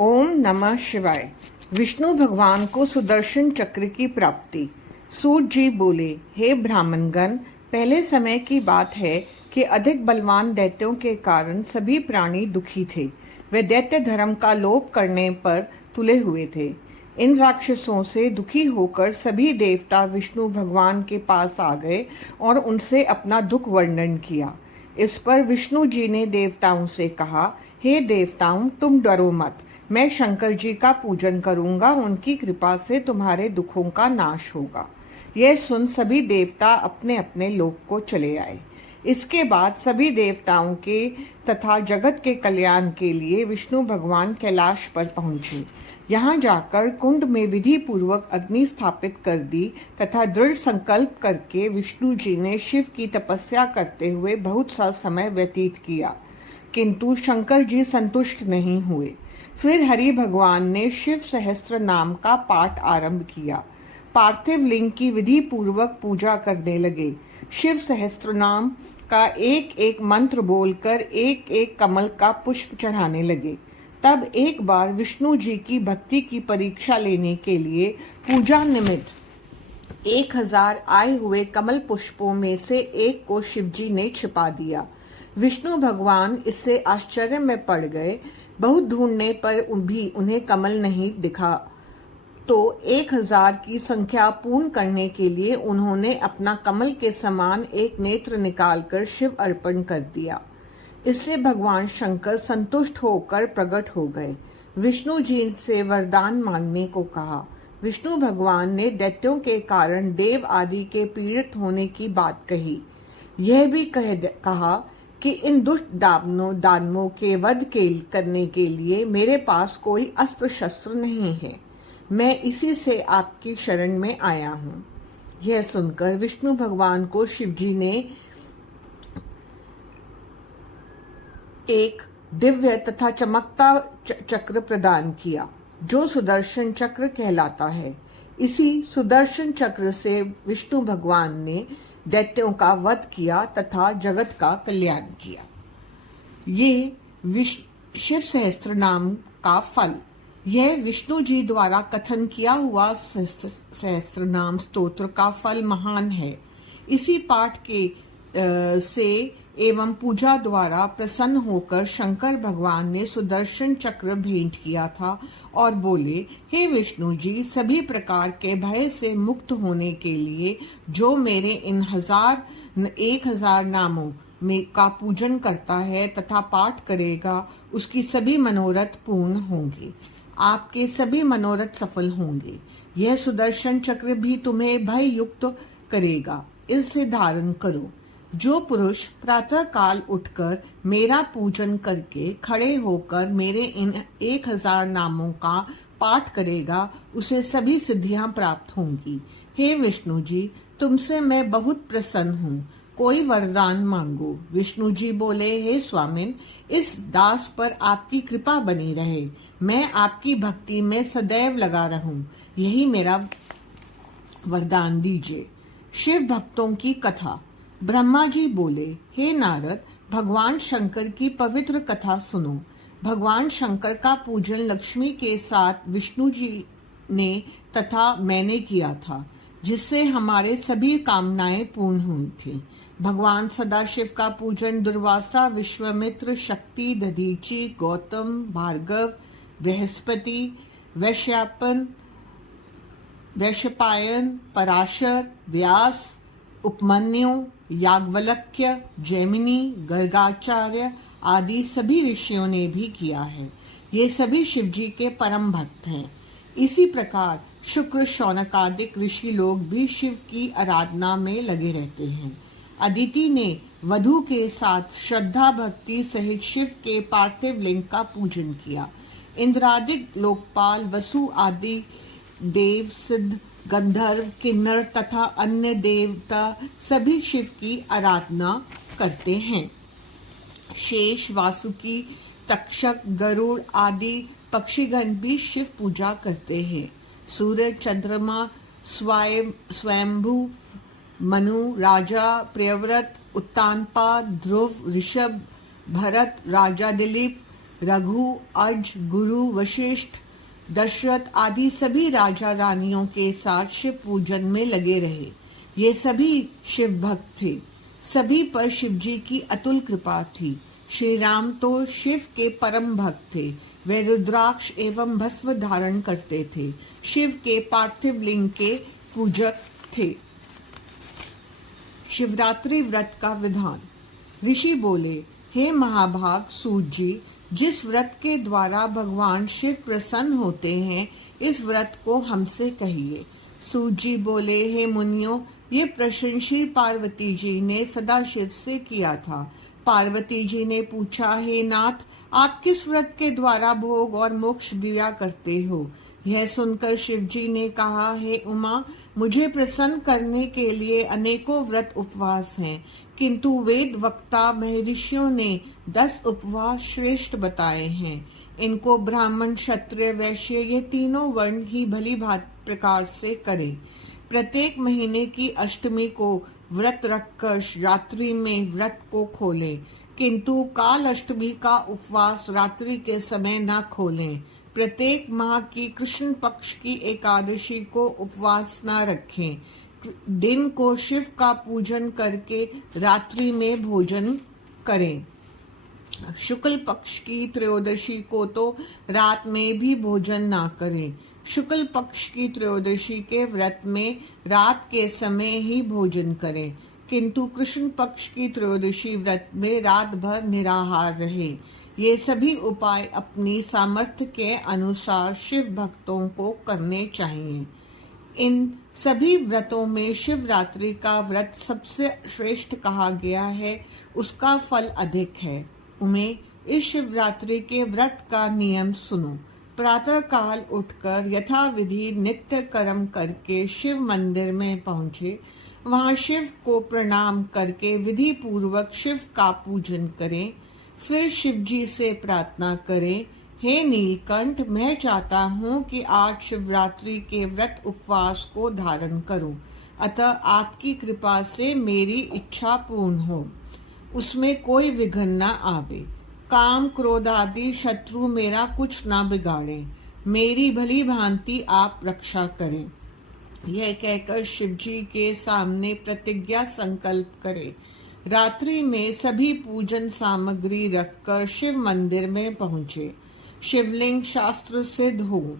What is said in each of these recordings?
ओम नमः शिवाय। विष्णु भगवान को सुदर्शन चक्र की प्राप्ति। सूत जी बोले, हे ब्राह्मणगण, पहले समय की बात है कि अधिक बलवान दैत्यों के कारण सभी प्राणी दुखी थे। वे दैत्य धर्म का लोप करने पर तुले हुए थे। इन राक्षसों से दुखी होकर सभी देवता विष्णु भगवान के पास आ गए और उनसे अपना दुख वर्णन किया। इस पर विष्णु जी ने देवताओं से कहा, हे देवताओं, तुम डरो मत। मैं शंकर जी का पूजन करूंगा, उनकी कृपा से तुम्हारे दुखों का नाश होगा। यह सुन सभी देवता अपने अपने लोक को चले आए। इसके बाद सभी देवताओं के तथा जगत के कल्याण के लिए विष्णु भगवान कैलाश पर पहुंचे। यहाँ जाकर कुंड में विधि पूर्वक अग्नि स्थापित कर दी तथा दृढ़ संकल्प करके विष्णु जी ने शिव की तपस्या करते हुए बहुत सा समय व्यतीत किया, किंतु शंकर जी संतुष्ट नहीं हुए। फिर हरि भगवान ने शिव सहस्त्र नाम का पाठ आरंभ किया। पार्थिव लिंग की विधि पूर्वक पूजा करने लगे। शिव सहस्त्र नाम का एक एक मंत्र बोलकर एक एक कमल का पुष्प चढ़ाने लगे। तब एक बार विष्णु जी की भक्ति की परीक्षा लेने के लिए पूजा निमित्त 1000 आए हुए कमल पुष्पों में से एक को शिवजी ने छिपा दिया। विष्णु भगवान इससे आश्चर्य में पड़ गए। बहुत ढूंढने पर भी उन्हें कमल नहीं दिखा, तो 1000 की संख्या पूर्ण करने के लिए उन्होंने अपना कमल के समान एक नेत्र निकालकर शिव अर्पण कर दिया। इससे भगवान शंकर संतुष्ट होकर प्रकट हो गए। विष्णु जी से वरदान मांगने को कहा। विष्णु भगवान ने दैत्यों के कारण देव आदि के पीड़ित होने की बात कही। यह भी कहा कि इन दुष्ट दानवों के वध करने के लिए मेरे पास कोई अस्त्र शस्त्र नहीं है। मैं इसी से आपकी शरण में आया हूँ। यह सुनकर विष्णु भगवान को शिवजी ने एक दिव्य तथा चमकता चक्र प्रदान किया, जो सुदर्शन चक्र कहलाता है। इसी सुदर्शन चक्र से विष्णु भगवान ने दैत्यों का वध किया तथा जगत का कल्याण किया। ये शिव सहस्त्र नाम का फल। यह विष्णु जी द्वारा कथन किया हुआ सहस्त्र नाम स्तोत्र का फल महान है। इसी पाठ के से एवं पूजा द्वारा प्रसन्न होकर शंकर भगवान ने सुदर्शन चक्र भेंट किया था और बोले, हे विष्णु जी, सभी प्रकार के भय से मुक्त होने के लिए जो मेरे इन 1000 नामों में का पूजन करता है तथा पाठ करेगा, उसकी सभी मनोरथ पूर्ण होंगे। आपके सभी मनोरथ सफल होंगे। यह सुदर्शन चक्र भी तुम्हें भय युक्त करेगा। इसे धारण करो। जो पुरुष प्रातः काल उठकर मेरा पूजन करके खड़े होकर मेरे इन 1000 नामों का पाठ करेगा, उसे सभी सिद्धियां प्राप्त होंगी। हे विष्णु जी, तुमसे मैं बहुत प्रसन्न हूँ। कोई वरदान मांगो। विष्णु जी बोले, हे स्वामिन, इस दास पर आपकी कृपा बनी रहे। मैं आपकी भक्ति में सदैव लगा रहूं। यही मेरा वरदान दीजिए। शिव भक्तों की कथा। ब्रह्मा जी बोले, हे नारद, भगवान शंकर की पवित्र कथा सुनो। भगवान शंकर का पूजन लक्ष्मी के साथ विष्णु जी ने तथा मैंने किया था, जिससे हमारे सभी कामनाएं पूर्ण हुई थी। भगवान सदाशिव का पूजन दुर्वासा, विश्वामित्र, शक्ति, दधीची, गौतम, भार्गव, बृहस्पति, वैशपायन, पराशर, व्यास, उपमन्यु, याज्ञवल्क्य, जैमिनी, गर्गाचार्य आदि सभी ऋषियों ने भी किया है। ये सभी शिवजी के परम भक्त हैं। इसी प्रकार शुक्र, शौनक आदि ऋषि लोग भी शिव की आराधना में लगे रहते हैं। अदिति ने वधु के साथ श्रद्धा भक्ति सहित शिव के पार्थिव लिंग का पूजन किया। इंद्रादिक लोकपाल, वसु आदि देव, सिद्ध, गंधर्व, किन्नर तथा अन्य देवता सभी शिव की आराधना करते हैं। शेष, वासुकी, तक्षक, गरुड़ आदि पक्षीगण भी शिव पूजा करते हैं। सूर्य, चंद्रमा, स्वयंभू, मनु, राजा, प्रियव्रत, उत्तानपाद, ध्रुव, ऋषभ, भरत, राजा दिलीप, रघु, अज, गुरु, वशिष्ठ, दशरथ आदि सभी राजा रानियों के साथ शिव पूजन में लगे रहे। ये सभी शिव भक्त थे। सभी पर शिव जी की अतुल कृपा थी। श्री राम तो शिव के परम भक्त थे। वे रुद्राक्ष एवं भस्म धारण करते थे। शिव के पार्थिव लिंग के पूजक थे। शिवरात्रि व्रत का विधान। ऋषि बोले, हे महाभाग सूत जी, जिस व्रत के द्वारा भगवान शिव प्रसन्न होते हैं, इस व्रत को हमसे कहिए। सूत जी बोले, हे मुनियों, ये प्रश्न श्री पार्वती जी ने सदाशिव से किया था। पार्वती जी ने पूछा, हे नाथ, आप किस व्रत के द्वारा भोग और मोक्ष दिया करते हो? यह सुनकर शिव जी ने कहा, हे उमा, मुझे प्रसन्न करने के लिए अनेकों व्रत उपवास हैं, किंतु वेद वक्ता महर्षियों ने 10 उपवास श्रेष्ठ बताए हैं। इनको ब्राह्मण, क्षत्रिय, वैश्य ये तीनों वर्ण ही भली भांति प्रकार से करें। प्रत्येक महीने की अष्टमी को व्रत रखकर रात्रि में व्रत को खोलें, किंतु काल अष्टमी का उपवास रात्रि के समय न खोलें। प्रत्येक माह की कृष्ण पक्ष की एकादशी को उपवास न रखें। दिन को शिव का पूजन करके रात्रि में भोजन करें। शुक्ल पक्ष की त्रयोदशी को तो रात में भी भोजन ना करें। शुक्ल पक्ष की त्रयोदशी के व्रत में रात के समय ही भोजन करें, किंतु कृष्ण पक्ष की त्रयोदशी व्रत में रात भर निराहार रहे। ये सभी उपाय अपनी सामर्थ्य के अनुसार शिव भक्तों को करने चाहिए। इन सभी व्रतों में शिवरात्रि का व्रत सबसे श्रेष्ठ कहा गया है, उसका फल अधिक है। उमें इस शिवरात्रि के व्रत का नियम सुनो। प्रातः काल उठकर यथाविधि नित्य कर्म करके शिव मंदिर में पहुँचे। वहाँ शिव को प्रणाम करके विधि पूर्वक शिव का पूजन करें। फिर शिव जी से प्रार्थना करें, हे नीलकंठ, मैं चाहता हूँ कि आज शिवरात्रि के व्रत उपवास को धारण करूं, अतः आपकी कृपा से मेरी इच्छा पूर्ण हो, उसमें कोई विघ्न न आवे। काम, क्रोध आदि शत्रु मेरा कुछ न बिगाड़े। मेरी भली भांति आप रक्षा करें। यह कहकर शिव जी के सामने प्रतिज्ञा संकल्प करें। रात्रि में सभी पूजन सामग्री रखकर शिव मंदिर में पहुंचे। शिवलिंग शास्त्र सिद्ध हो,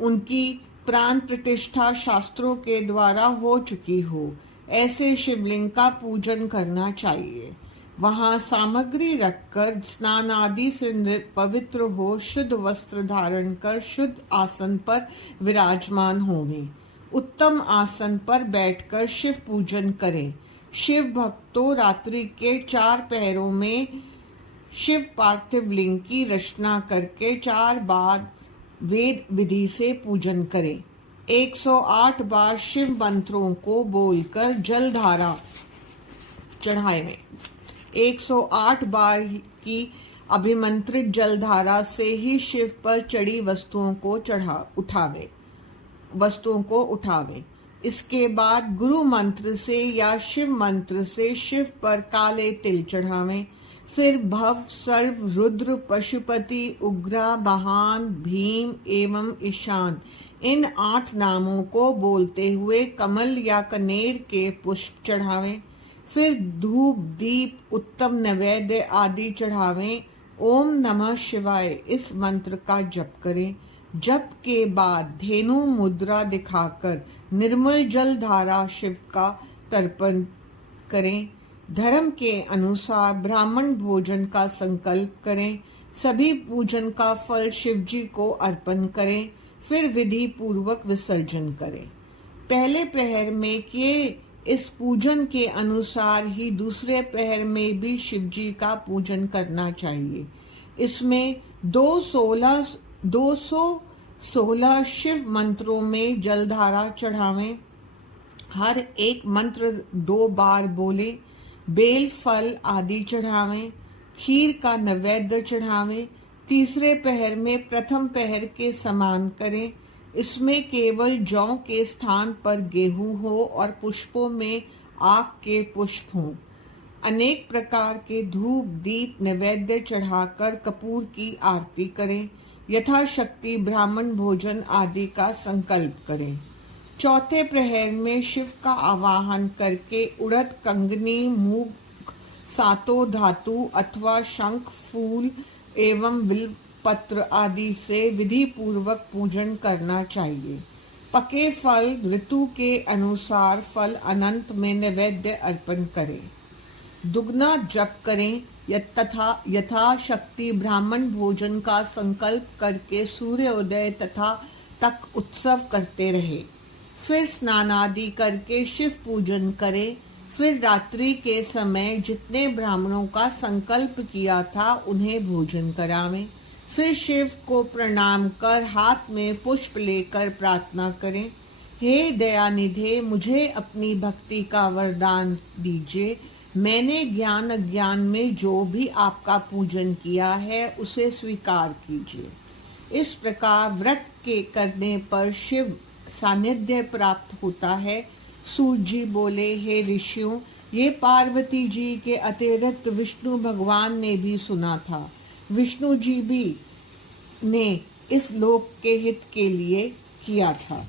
उनकी प्राण प्रतिष्ठा शास्त्रों के द्वारा हो चुकी हो, ऐसे शिवलिंग का पूजन करना चाहिए। वहां सामग्री रखकर स्नान आदि से पवित्र हो, शुद्ध वस्त्र धारण कर शुद्ध आसन पर विराजमान होवें। उत्तम आसन पर बैठकर शिव पूजन करें। शिव भक्तों रात्रि के 4 पहरों में शिव पार्थिव लिंग की रचना करके 4 बार वेद विधि से पूजन करें। 108 बार शिव मंत्रों को बोलकर जलधारा चढ़ाएं। 108 बार की अभिमंत्रित जलधारा से ही शिव पर चढ़ी वस्तुओं को उठावे। इसके बाद गुरु मंत्र से या शिव मंत्र से शिव पर काले तिल चढ़ावें। फिर भव, सर्व, रुद्र, पशुपति, उग्रा, बहान, भीम एवं ईशान इन 8 नामों को बोलते हुए कमल या कनेर के पुष्प चढ़ावें। फिर धूप, दीप, उत्तम नैवेद्य आदि चढ़ावें। ओम नमः शिवाय इस मंत्र का जप करें। जप के बाद धेनु मुद्रा दिखाकर निर्मल जल धारा शिव का तर्पण करें। धर्म के अनुसार ब्राह्मण भोजन का संकल्प करें। सभी पूजन का फल शिव जी को अर्पण करें। फिर विधि पूर्वक विसर्जन करें। पहले प्रहर में किए इस पूजन के अनुसार ही दूसरे प्रहर में भी शिव जी का पूजन करना चाहिए। इसमें 216 शिव मंत्रों में जलधारा चढ़ावें। हर एक मंत्र 2 बार बोले। बेल फल आदि चढ़ावें। खीर का नैवेद्य चढ़ावें। तीसरे पहर में प्रथम पहर के समान करें। इसमें केवल जौ के स्थान पर गेहूं हो और पुष्पों में आक के पुष्प हों। अनेक प्रकार के धूप दीप नैवेद्य चढ़ाकर कपूर की आरती करें। यथाशक्ति ब्राह्मण भोजन आदि का संकल्प करें। चौथे प्रहर में शिव का आवाहन करके उड़द, कंगनी, मूंग, सातों धातु अथवा शंख, फूल एवं बिल्व पत्र आदि से विधि पूर्वक पूजन करना चाहिए। पके फल ऋतु के अनुसार फल अनंत में नैवेद्य अर्पण करें। दुगना जप करें तथा यथाशक्ति ब्राह्मण भोजन का संकल्प करके सूर्योदय तथा तक उत्सव करते रहे। फिर स्नान आदि करके शिव पूजन करें। फिर रात्रि के समय जितने ब्राह्मणों का संकल्प किया था उन्हें भोजन करावें। फिर शिव को प्रणाम कर हाथ में पुष्प लेकर प्रार्थना करें, हे दयानिधे, मुझे अपनी भक्ति का वरदान दीजिए। मैंने ज्ञान अज्ञान में जो भी आपका पूजन किया है उसे स्वीकार कीजिए। इस प्रकार व्रत के करने पर शिव सानिध्य प्राप्त होता है। सूत जी बोले, हे ऋषियों, ये पार्वती जी के अतिरिक्त विष्णु भगवान ने भी सुना था। विष्णु जी भी ने इस लोक के हित के लिए किया था।